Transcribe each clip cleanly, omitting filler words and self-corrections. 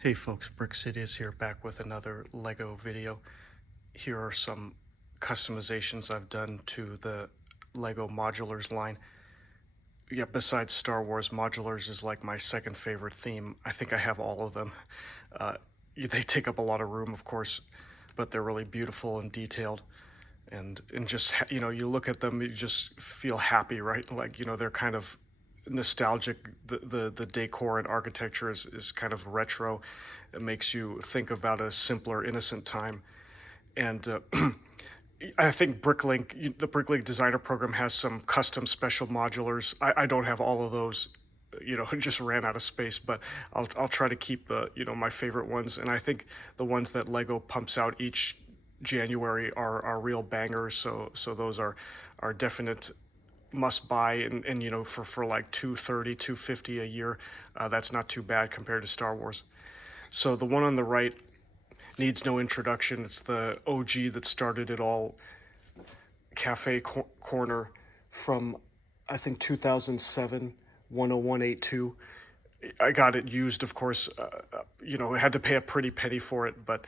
Hey folks, BrickSidious here, back with another Lego video. Here are some customizations I've done to the Lego Modulars line. Yeah, besides Star Wars, Modulars is like my second favorite theme. I think I have all of them. They take up a lot of room, of course, but they're really beautiful and detailed. And just, you look at them, you just feel happy, right? Like, they're kind of nostalgic. The decor and architecture is kind of retro. It makes you think about a simpler, innocent time. And I think the Bricklink designer program has some custom special modulars. I don't have all of those. Just ran out of space, but I'll try to keep my favorite ones. And I think the ones that Lego pumps out each January are real bangers. So those are definite must buy, and for like 230, 250 a year, that's not too bad compared to Star Wars. So the one on the right needs no introduction. It's the OG that started it all, Cafe Corner from, I think, 2007, 10182. I got it used, of course. I had to pay a pretty penny for it, but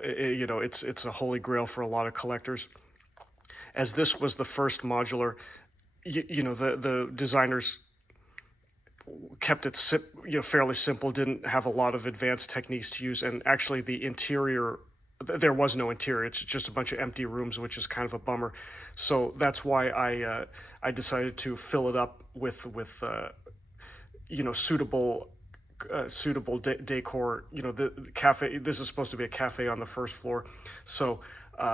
it's a holy grail for a lot of collectors. As this was the first modular, the designers kept it fairly simple, didn't have a lot of advanced techniques to use, and actually the interior, there was no interior. It's just a bunch of empty rooms, which is kind of a bummer. So that's why I decided to fill it up with suitable decor. The cafe. This is supposed to be a cafe on the first floor, so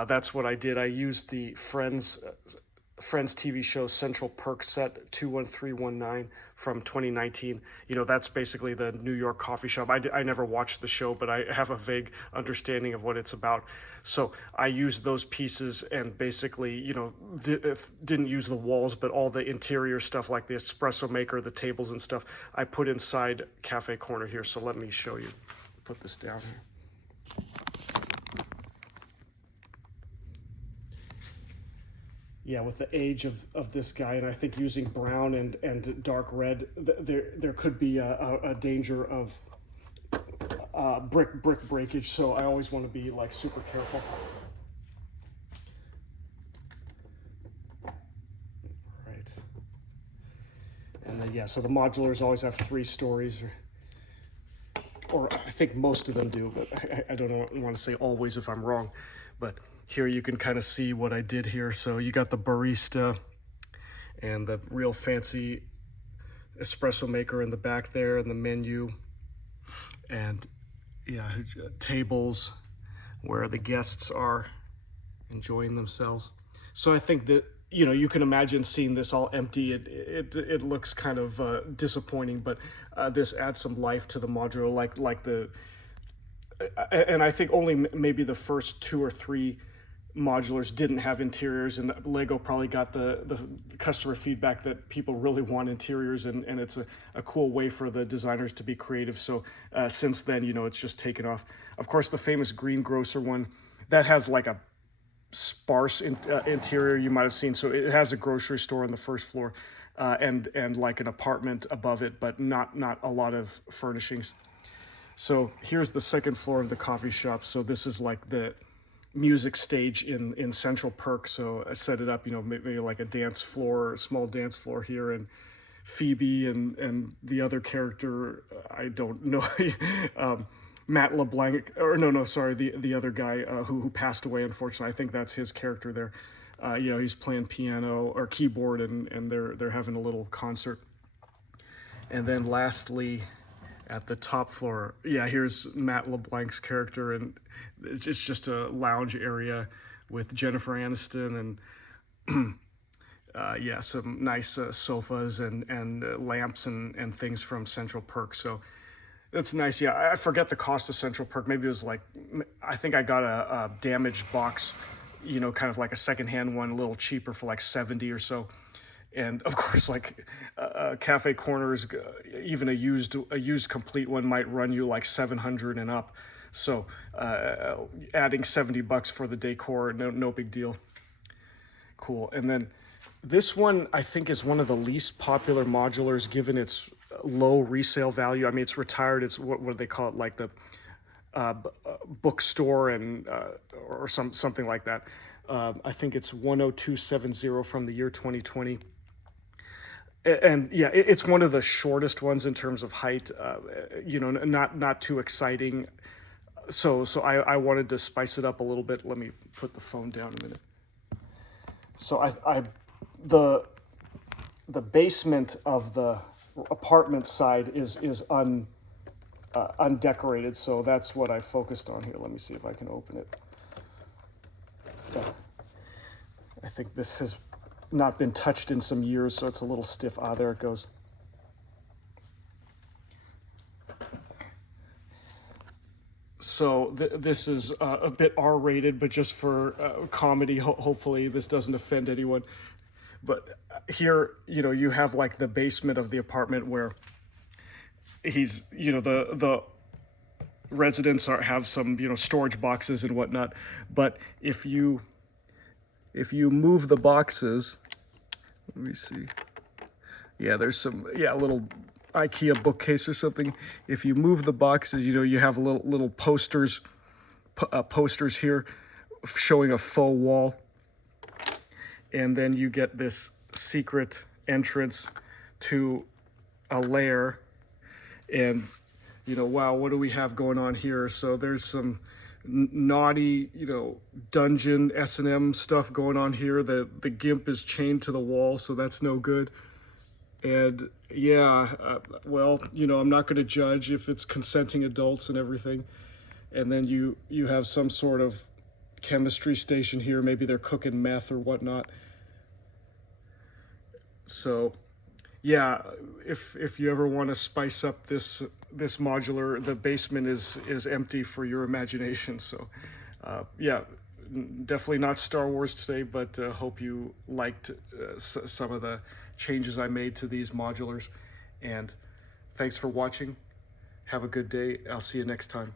that's what I did. I used the Friends TV show Central Perk set 21319 from 2019. That's basically the New York coffee shop. I never watched the show, but I have a vague understanding of what it's about. So I used those pieces and basically, didn't use the walls, but all the interior stuff like the espresso maker, the tables and stuff, I put inside Cafe Corner here. So let me show you. Put this down here. Yeah, with the age of this guy, and I think using brown and dark red, there could be a danger of brick breakage. So I always want to be like super careful. Right. And then so the modulars always have 3 stories, or I think most of them do, but I don't want to say always if I'm wrong, but. Here you can kind of see what I did here. So you got the barista and the real fancy espresso maker in the back there, and the menu, and tables where the guests are enjoying themselves. So I think that you can imagine seeing this all empty. It looks kind of disappointing, but this adds some life to the modular, like the. And I think only maybe the first 2 or 3 modulars didn't have interiors, and Lego probably got the customer feedback that people really want interiors, and it's a cool way for the designers to be creative. So since then, it's just taken off. Of course, the famous greengrocer one, that has like a sparse interior you might have seen. So it has a grocery store on the first floor, and like an apartment above it, but not a lot of furnishings. So here's the second floor of the coffee shop. So this is like the music stage in Central Perk. So I set it up, maybe like a dance floor, a small dance floor here, and Phoebe and the other character, I don't know, Matt LeBlanc, or no, sorry, the other guy who passed away, unfortunately. I think that's his character there. He's playing piano or keyboard, and they're having a little concert. And then lastly, at the top floor, here's Matt LeBlanc's character, and it's just a lounge area with Jennifer Aniston and some nice sofas and lamps and things from Central Perk. So that's nice. Yeah, I forget the cost of Central Perk. Maybe it was like, I think I got a damaged box, kind of like a secondhand one, a little cheaper for like 70 or so. And of course, like Cafe Corners, even a used complete one might run you like 700 and up. So adding $70 for the decor, no big deal. Cool. And then this one I think is one of the least popular modulars, given its low resale value. I mean, it's retired. It's what do they call it? Like the bookstore and or something like that. I think it's 10270 from the year 2020. And yeah, it's one of the shortest ones in terms of height. You know, not too exciting. So I wanted to spice it up a little bit. Let me put the phone down a minute. So the basement of the apartment side is undecorated, so that's what I focused on here. Let me see if I can open it. I think this has not been touched in some years, so it's a little stiff. Ah, there it goes. So this is a bit R-rated, but just for comedy. Hopefully this doesn't offend anyone. But here, you know, you have like the basement of the apartment where he's, you know, the residents have some, you know, storage boxes and whatnot. But if you move the boxes, let me see. Yeah, there's some, yeah, a little IKEA bookcase or something. If you move the boxes, you know, you have little posters here showing a faux wall. And then you get this secret entrance to a lair. And, you know, wow, what do we have going on here? So there's some naughty, you know, dungeon S&M stuff going on here. The gimp is chained to the wall, so that's no good. And yeah, well, you know, I'm not going to judge if it's consenting adults and everything. And then you have some sort of chemistry station here. Maybe they're cooking meth or whatnot. So yeah, if you ever want to spice up this modular, the basement is empty for your imagination. So yeah, definitely not Star Wars today, but hope you liked some of the changes I made to these modulars. And thanks for watching. Have a good day. I'll see you next time.